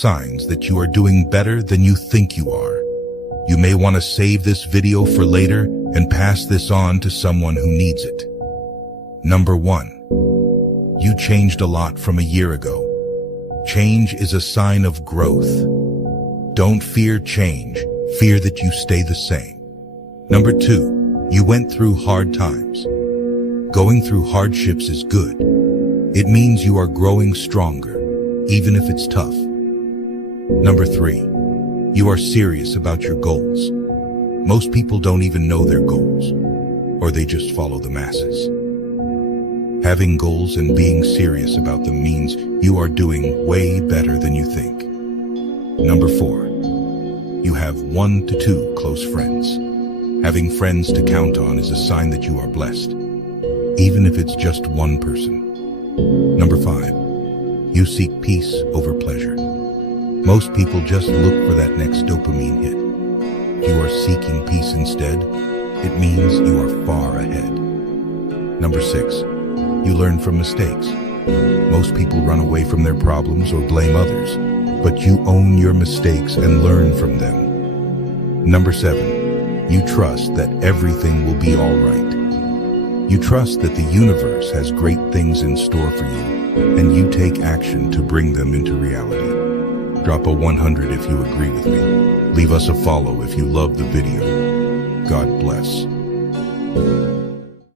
signs that you are doing better than you think you are. You may want to save this video for later and pass this on to someone who needs it. Number 1. You changed a lot from a year ago. Change is a sign of growth. Don't fear change, fear that you stay the same. Number 2. You went through hard times. Going through hardships is good. It means you are growing stronger, even if it's tough. Number 3. You are serious about your goals. Most people don't even know their goals, or they just follow the masses. Having goals and being serious about them means you are doing way better than you think. Number 4. You have 1 to 2 close friends. Having friends to count on is a sign that you are blessed, even if it's just one person. Number 5. You seek peace over pleasure. Most people just look for that next dopamine hit. You are seeking peace instead. It means you are far ahead. Number 6. You learn from mistakes. Most people run away from their problems or blame others, but you own your mistakes and learn from them. Number 7. You trust that everything will be all right. You trust that the universe has great things in store for you, and you take action to bring them into reality. Drop a 100 if you agree with me. Leave us a follow if you love the video. God bless.